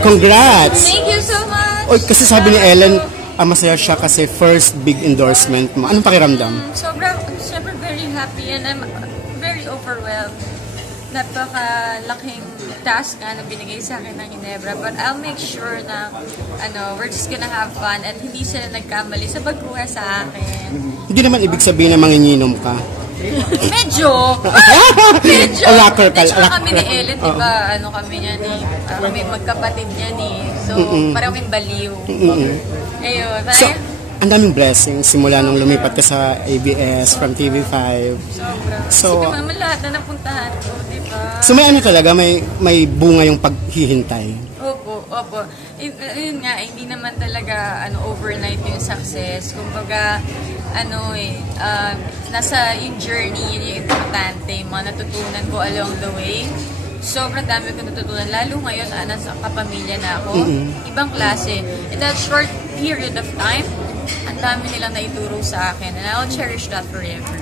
Congrats! Thank you so much! Oy, kasi sabi ni Ellen, masaya siya kasi first big endorsement mo. Anong pakiramdam? Siyempre very happy and I'm very overwhelmed. Napakalaking task na binigay sa akin ng Ginebra, but I'll make sure na we're just gonna have fun at hindi sila nagkamali sa pagkuha sa akin. Hindi naman ibig sabihin na manginginom ka. Medyo! Medyo! Tsaka kami ni Ellen, diba, kami niya kami magkapatid niya So, parang may baliw. Ayun. So, ang daming blessings simula nung lumipat ka sa ABS from TV5. So, naman lahat na napuntahan ko, diba? So, may talaga, may bunga yung paghihintay. Opo. Yun nga, hindi naman talaga overnight yung success. Kumbaga, nasa yung journey, yun yung importante, yung mga natutunan ko along the way. Sobrang dami ko natutunan, lalo ngayon nasa kapamilya na ako, ibang klase. In that short period of time, ang dami nilang naituro sa akin, and I'll cherish that forever.